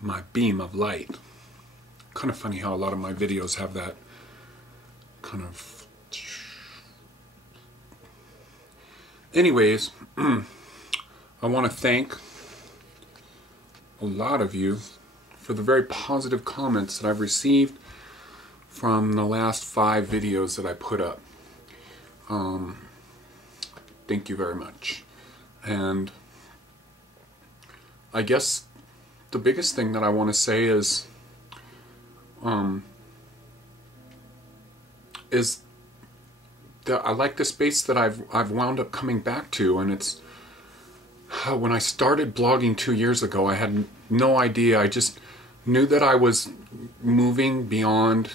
my beam of light. Kind of funny how a lot of my videos have that kind of... Anyways, I want to thank a lot of you for the very positive comments that I've received from the last 5 videos that I put up. Thank you very much. And I guess the biggest thing that I want to say is that I like the space that I've wound up coming back to, and it's when I started blogging 2 years ago, I had no idea. I just knew that I was moving beyond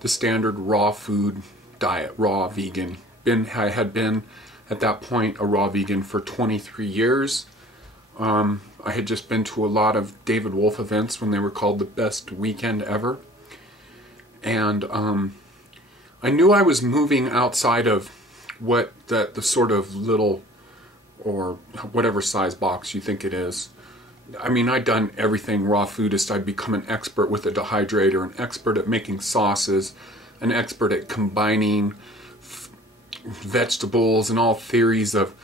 the standard raw food diet, raw vegan. I had been at that point a raw vegan for 23 years. I had just been to a lot of David Wolf events when they were called the best weekend ever. And I knew I was moving outside of what the sort of little, or whatever size box you think it is. I mean, I'd done everything raw foodist. I'd become an expert with a dehydrator, an expert at making sauces, an expert at combining vegetables and all theories of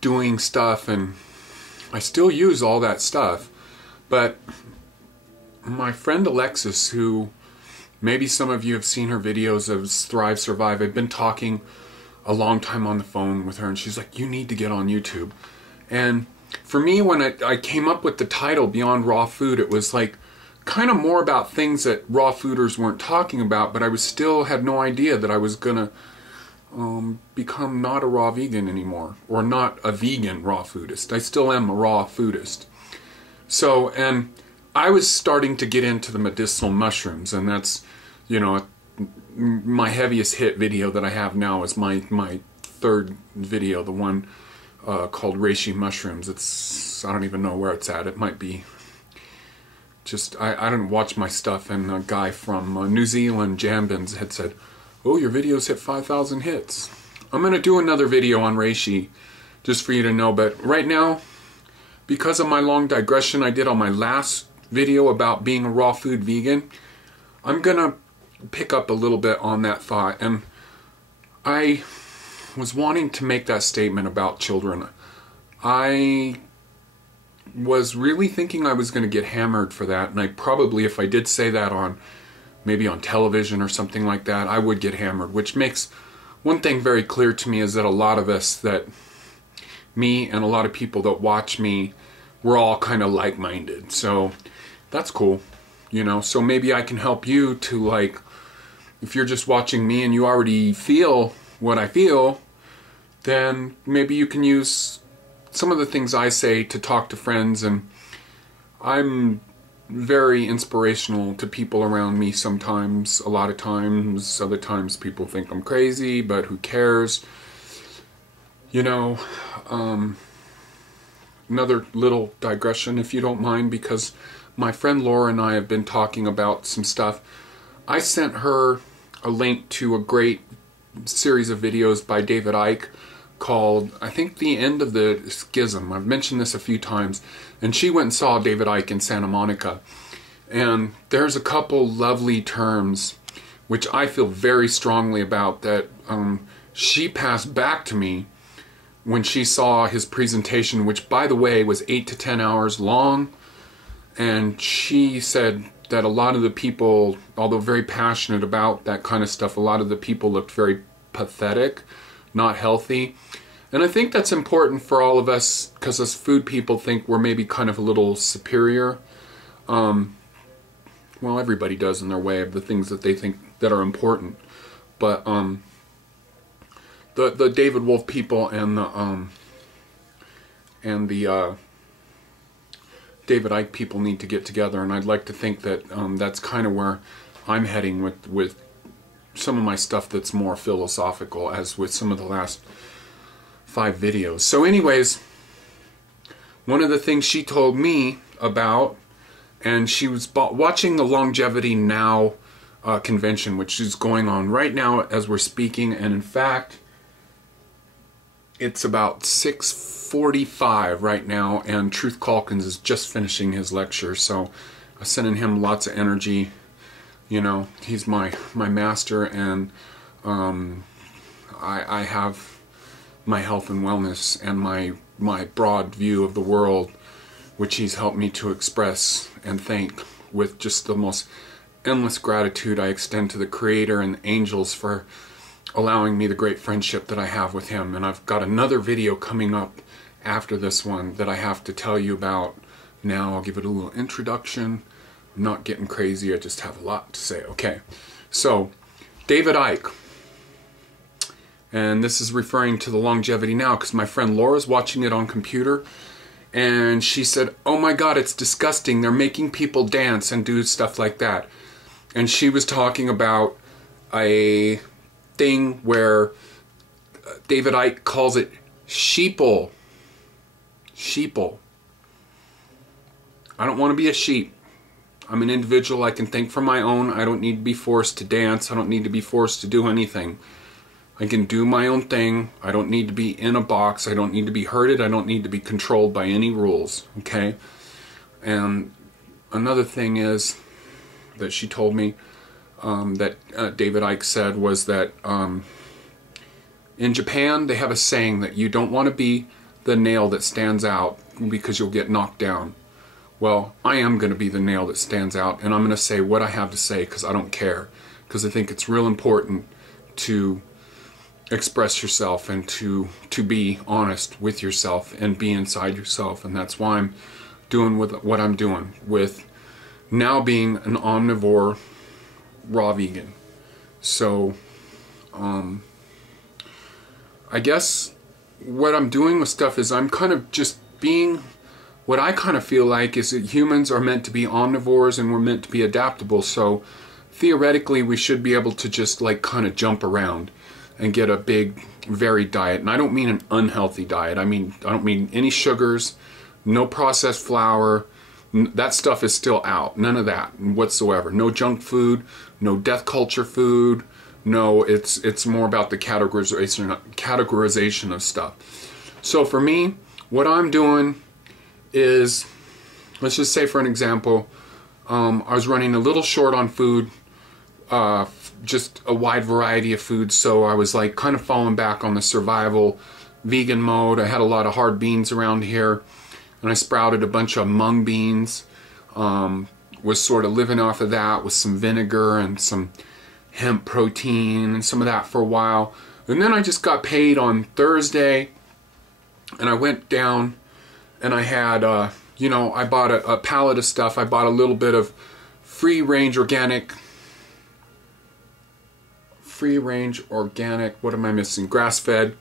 doing stuff, and I still use all that stuff. But my friend Alexis, who maybe some of you have seen her videos of Thrive Survive, I've been talking a long time on the phone with her, and she's like, you need to get on YouTube. And for me, when I came up with the title Beyond Raw Food, it was like kind of more about things that raw fooders weren't talking about, but I still had no idea that I was gonna become not a raw vegan anymore, or not a vegan raw foodist. I still am a raw foodist. So, and I was starting to get into the medicinal mushrooms, and that's, you know, my heaviest hit video that I have now is my 3rd video, the one called Reishi Mushrooms. I don't even know where it's at. It might be just, I didn't watch my stuff, and a guy from New Zealand, Jambins, had said, oh, your videos hit 5,000 hits. I'm going to do another video on Reishi, just for you to know, but right now, because of my long digression I did on my last video about being a raw food vegan, I'm going to pick up a little bit on that thought. And I was wanting to make that statement about children. I was really thinking I was going to get hammered for that, and I probably, if I did say that on maybe on television or something like that, I would get hammered, which makes one thing very clear to me, is that a lot of us, that me and a lot of people that watch me, we're all kind of like-minded. So that's cool, you know. So maybe I can help you to, like, if you're just watching me and you already feel what I feel, then maybe you can use some of the things I say to talk to friends. And I'm very inspirational to people around me sometimes, a lot of times. Other times people think I'm crazy, but who cares? You know, another little digression, if you don't mind, because my friend Laura and I have been talking about some stuff. I sent her a link to a great series of videos by David Icke called, I think, The End of the Schism. I've mentioned this a few times. And she went and saw David Icke in Santa Monica. And there's a couple lovely terms which I feel very strongly about that she passed back to me when she saw his presentation, which, by the way, was 8 to 10 hours long. And she said that a lot of the people, although very passionate about that kind of stuff, a lot of the people looked very pathetic, not healthy. And I think that's important for all of us, because as food people think we're maybe kind of a little superior. Well, everybody does in their way, of the things that they think that are important. But the David Wolf people and the David Icke people need to get together, and I'd like to think that that's kind of where I'm heading with some of my stuff that's more philosophical, as with some of the last 5 videos. So anyways, one of the things she told me about, and she was watching the Longevity Now convention, which is going on right now as we're speaking, and in fact, it's about 6:45 right now, and Truth Calkins is just finishing his lecture, so I'm sending him lots of energy. You know, he's my master, and I have my health and wellness and my broad view of the world, which he's helped me to express and thank with just the most endless gratitude I extend to the Creator and the angels for allowing me the great friendship that I have with him. And I've got another video coming up after this one that I have to tell you about now. I'll give it a little introduction. I'm not getting crazy, I just have a lot to say. Okay, so David Icke, and this is referring to the Longevity Now, because my friend Laura's watching it on computer, and she said, oh my god, it's disgusting, they're making people dance and do stuff like that. And she was talking about a thing where David Icke calls it sheeple. Sheeple. I don't want to be a sheep. I'm an individual. I can think for my own. I don't need to be forced to dance. I don't need to be forced to do anything. I can do my own thing. I don't need to be in a box. I don't need to be herded. I don't need to be controlled by any rules. Okay? And another thing is that she told me that David Icke said was that in Japan they have a saying that you don't want to be the nail that stands out because you'll get knocked down. Well, I am going to be the nail that stands out, and I'm going to say what I have to say because I don't care. Because I think it's real important to express yourself and to be honest with yourself and be inside yourself. And that's why I'm doing what I'm doing with now being an omnivore raw vegan. So, I guess what I'm doing with stuff is I'm kind of just being... What I kind of feel like is that humans are meant to be omnivores and we're meant to be adaptable, so theoretically we should be able to just like kind of jump around and get a big varied diet. And I don't mean an unhealthy diet. I don't mean any sugars, no processed flour. That stuff is still out. None of that whatsoever. No junk food, no death culture food. No, it's more about the categorization of stuff. So for me, what I'm doing is, let's just say for an example, I was running a little short on food, just a wide variety of food, so I was like kind of falling back on the survival vegan mode. I had a lot of hard beans around here, and I sprouted a bunch of mung beans, was sort of living off of that with some vinegar and some hemp protein and some of that for a while. And then I just got paid on Thursday, and I went down and I had, you know, I bought a pallet of stuff. I bought a little bit of free-range organic, what am I missing? Grass-fed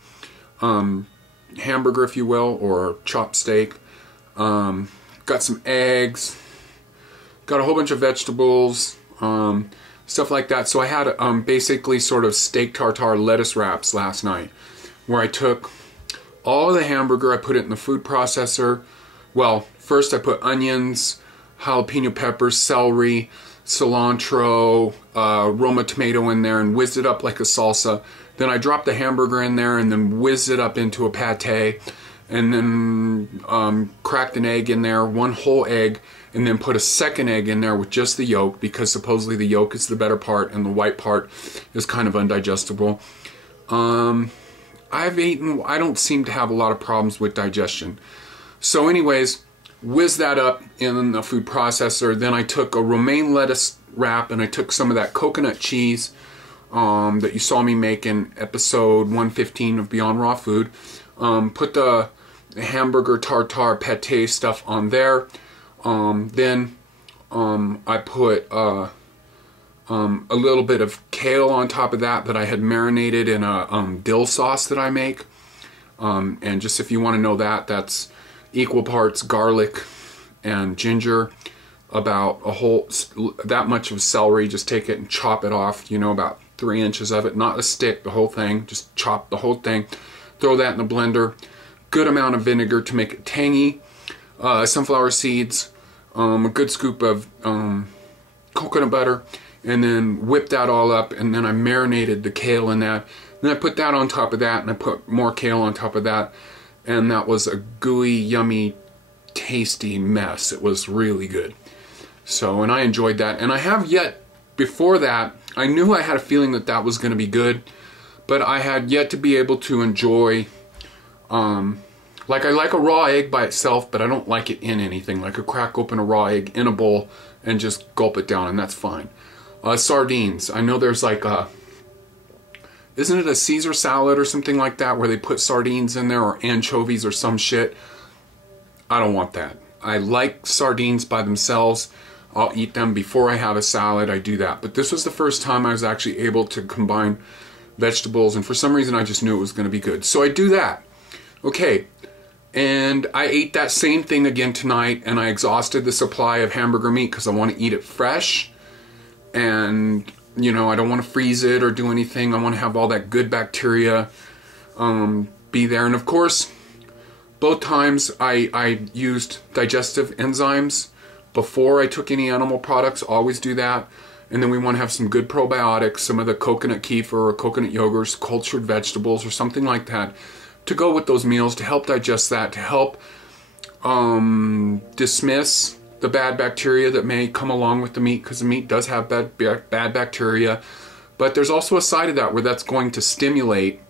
hamburger, if you will, or chopped steak. Got some eggs. Got a whole bunch of vegetables, stuff like that. So I had basically sort of steak tartare lettuce wraps last night, where I took all of the hamburger, I put it in the food processor. Well, first I put onions, jalapeno peppers, celery, cilantro, Roma tomato in there and whizzed it up like a salsa. Then I dropped the hamburger in there and then whizzed it up into a pate, and then cracked an egg in there, one whole egg, and then put a second egg in there with just the yolk, because supposedly the yolk is the better part and the white part is kind of undigestible. I don't seem to have a lot of problems with digestion. So anyways, whiz that up in the food processor. Then I took a romaine lettuce wrap and I took some of that coconut cheese that you saw me make in episode 115 of Beyond Raw Food. Put the hamburger tartare pate stuff on there. Then I put a little bit of kale on top of that I had marinated in a dill sauce that I make. And just if you want to know that, that's equal parts garlic and ginger, about that much of celery. Just take it and chop it off, you know, about 3 inches of it, not a stick, the whole thing, just chop the whole thing. Throw that in the blender. Good amount of vinegar to make it tangy. Sunflower seeds, a good scoop of coconut butter, and then whip that all up, and then I marinated the kale in that. Then I put that on top of that, and I put more kale on top of that, and that was a gooey, yummy, tasty mess. It was really good. So, and I enjoyed that. And I have yet, before that, I knew I had a feeling that that was going to be good, but I had yet to be able to enjoy, like I like a raw egg by itself, but I don't like it in anything. Like I crack open a raw egg in a bowl and just gulp it down, and that's fine. Sardines. I know there's like a, isn't it a Caesar salad or something like that where they put sardines in there, or anchovies or some shit? I don't want that. I like sardines by themselves. I'll eat them before I have a salad. I do that. But this was the first time I was actually able to combine vegetables, and for some reason I just knew it was going to be good. So I do that. Okay. And I ate that same thing again tonight, and I exhausted the supply of hamburger meat because I want to eat it fresh. And, you know, I don't want to freeze it or do anything. I want to have all that good bacteria be there. And of course, both times I used digestive enzymes before I took any animal products. Always do that. And then we want to have some good probiotics, some of the coconut kefir or coconut yogurts, cultured vegetables or something like that to go with those meals, to help digest that, to help dismiss the bad bacteria that may come along with the meat, because the meat does have bad bacteria. But there's also a side of that where that's going to stimulate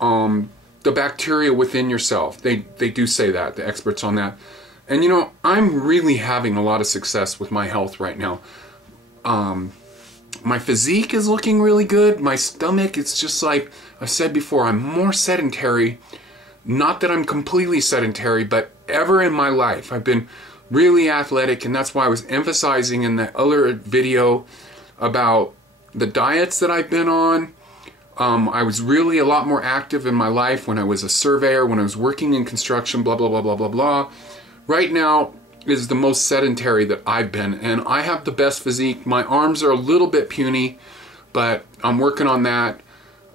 the bacteria within yourself. They do say that, the experts on that. And you know, I'm really having a lot of success with my health right now. My physique is looking really good. My stomach, it's just like I said before, I'm more sedentary. Not that I'm completely sedentary, but ever in my life I've been really athletic, and that's why I was emphasizing in the other video about the diets that I've been on. I was really a lot more active in my life when I was a surveyor, when I was working in construction, blah, blah, blah, blah, blah, blah. Right now is the most sedentary that I've been, and I have the best physique. My arms are a little bit puny, but I'm working on that.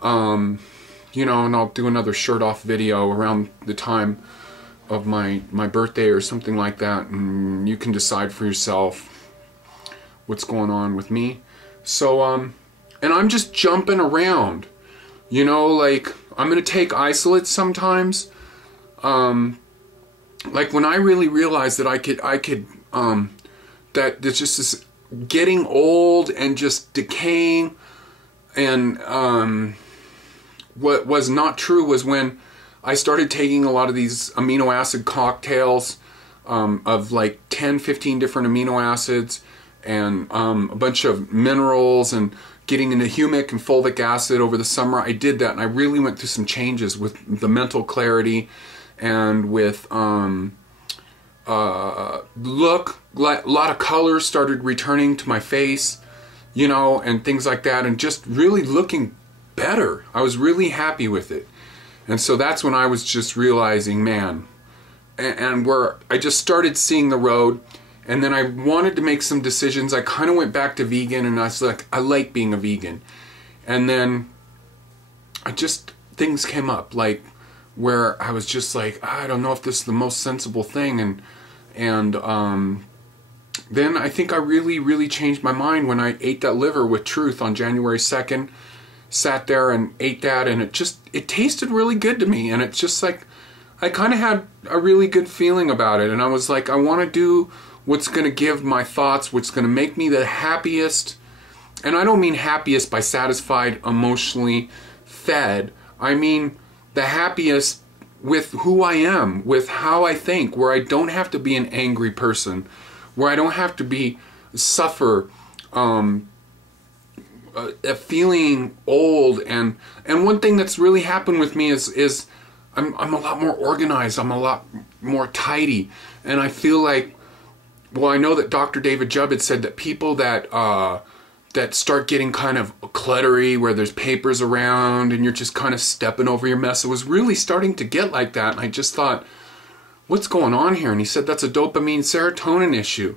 You know, and I'll do another shirt off video around the time of my birthday or something like that, and you can decide for yourself what's going on with me. So, and I'm just jumping around, you know, like I'm gonna take isolates sometimes. Like when I really realized that I could that there's just this getting old and just decaying, and what was not true was when I started taking a lot of these amino acid cocktails of like 10, 15 different amino acids, and a bunch of minerals, and getting into humic and fulvic acid over the summer. I did that, and I really went through some changes with the mental clarity, and with a lot of colors started returning to my face, you know, and things like that, and just really looking better. I was really happy with it. And so that's when I was just realizing, man, and where I just started seeing the road. And then I wanted to make some decisions. I kind of went back to vegan, and I was like, I like being a vegan. And then things came up, like where I was just like, I don't know if this is the most sensible thing. And then I think I really changed my mind when I ate that liver with Truth on January 2nd. Sat there and ate that, and it tasted really good to me. And it's just like, I kind of had a really good feeling about it. And I was like, I want to do what's going to give my thoughts, what's going to make me the happiest. And I don't mean happiest by satisfied, emotionally fed. I mean the happiest with who I am, with how I think, where I don't have to be an angry person, where I don't have to suffer feeling old. And one thing that's really happened with me is I'm a lot more organized. I'm a lot more tidy. And I feel like, well, I know that Dr. David Icke had said that people that start getting kind of cluttery, where there's papers around and you're just kind of stepping over your mess, it was really starting to get like that. And I just thought, what's going on here? And he said that's a dopamine serotonin issue.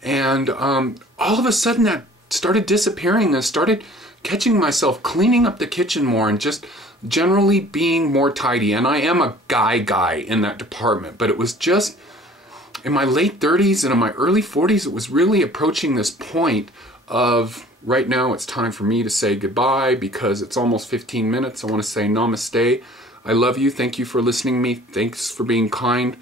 And all of a sudden that started disappearing, and started catching myself cleaning up the kitchen more, and just generally being more tidy. And I am a guy in that department, but it was just in my late 30s and in my early 40s, it was really approaching this point of, right now it's time for me to say goodbye, because it's almost 15 minutes. I want to say namaste. I love you. Thank you for listening to me. Thanks for being kind.